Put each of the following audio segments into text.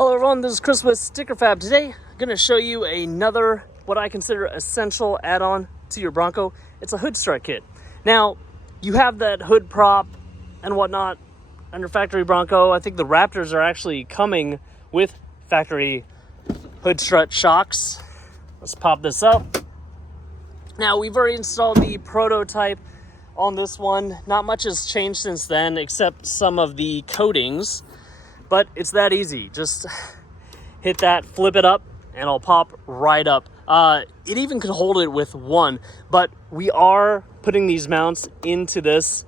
Hello everyone, this is Chris with Sticker Fab. Today, I'm going to show you another, what I consider essential add-on to your Bronco. It's a hood strut kit. Now, you have that hood prop and whatnot on your factory Bronco. I think the Raptors are actually coming with factory hood strut shocks. Let's pop this up. Now, we've already installed the prototype on this one. Not much has changed since then, except some of the coatings. But it's that easy. Just hit that, flip it up, and it'll pop right up. It even could hold it with one, but we are putting these mounts into this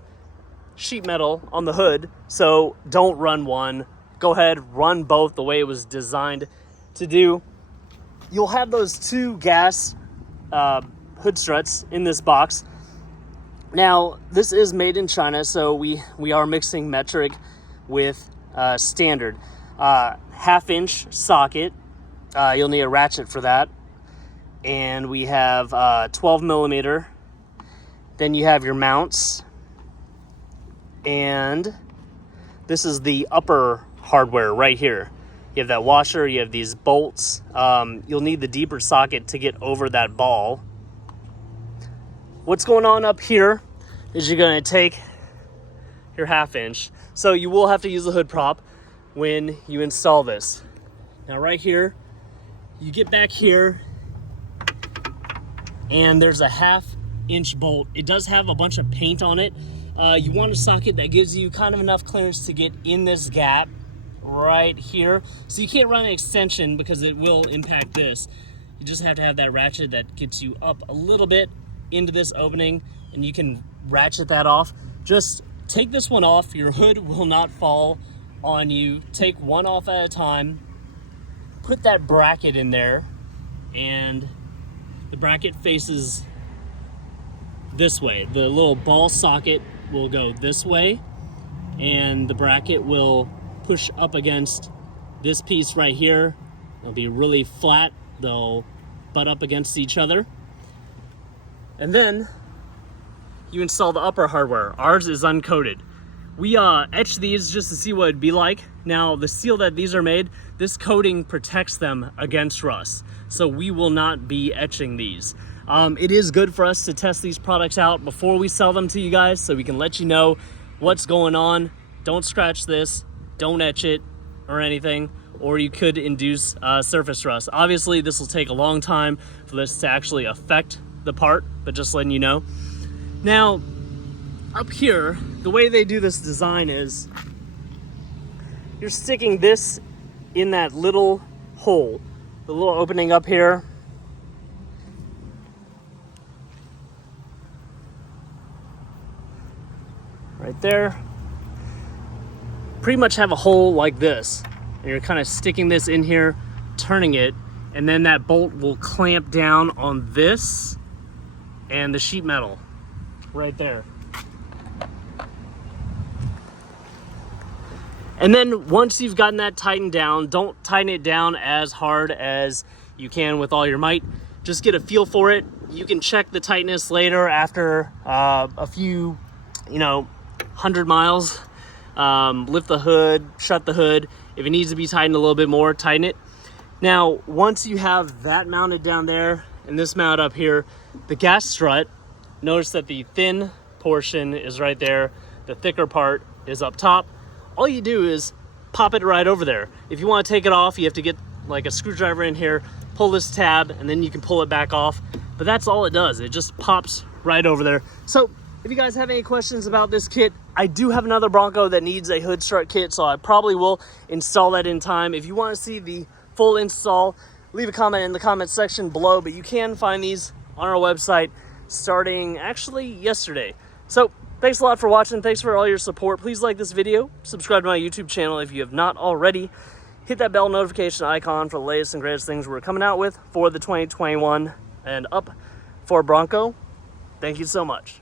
sheet metal on the hood, so don't run one. Go ahead, run both the way it was designed to do. You'll have those two gas hood struts in this box. Now, this is made in China, so we are mixing metric with standard. 1/2-inch socket. You'll need a ratchet for that. And we have 12 millimeter. Then you have your mounts. And this is the upper hardware right here. You have that washer, you have these bolts. You'll need the deeper socket to get over that ball. What's going on up here is you're going to take your 1/2-inch. So you will have to use the hood prop when you install this. Now right here, you get back here and there's a 1/2-inch bolt. It does have a bunch of paint on it. You want a socket that gives you kind of enough clearance to get in this gap right here. So you can't run an extension because it will impact this. You just have to have that ratchet that gets you up a little bit into this opening, and you can ratchet that off. Just take this one off. Your hood will not fall on you. Take one off at a time. Put that bracket in there, and the bracket faces this way. The little ball socket will go this way, and the bracket will push up against this piece right here. It'll be really flat. They'll butt up against each other. And then you install the upper hardware. Ours is uncoated. We etch these just to see what it'd be like. Now, the steel that these are made, this coating protects them against rust. So we will not be etching these. It is good for us to test these products out before we sell them to you guys, so we can let you know what's going on. Don't scratch this, don't etch it or anything, or you could induce surface rust. Obviously, this will take a long time for this to actually affect the part, but just letting you know. Now, up here, the way they do this design is you're sticking this in that little hole, the little opening up here. Right there. Pretty much have a hole like this. And you're kind of sticking this in here, turning it, and then that bolt will clamp down on this and the sheet metal right there. And then once you've gotten that tightened down, don't tighten it down as hard as you can with all your might. Just get a feel for it. You can check the tightness later after a few, 100 miles. Lift the hood, shut the hood. If it needs to be tightened a little bit more, tighten it. Now, once you have that mounted down there and this mount up here, the gas strut, notice that the thin portion is right there. The thicker part is up top. All you do is pop it right over there. If you want to take it off, you have to get like a screwdriver in here, pull this tab, and then you can pull it back off. But that's all it does. It just pops right over there. So if you guys have any questions about this kit, I do have another Bronco that needs a hood strut kit, so I probably will install that in time. If you want to see the full install, leave a comment in the comment section below, but you can find these on our website starting actually yesterday. So thanks a lot for watching. Thanks for all your support. Please like this video. Subscribe to my YouTube channel if you have not already. Hit that bell notification icon for the latest and greatest things we're coming out with for the 2021 and up for Bronco. Thank you so much.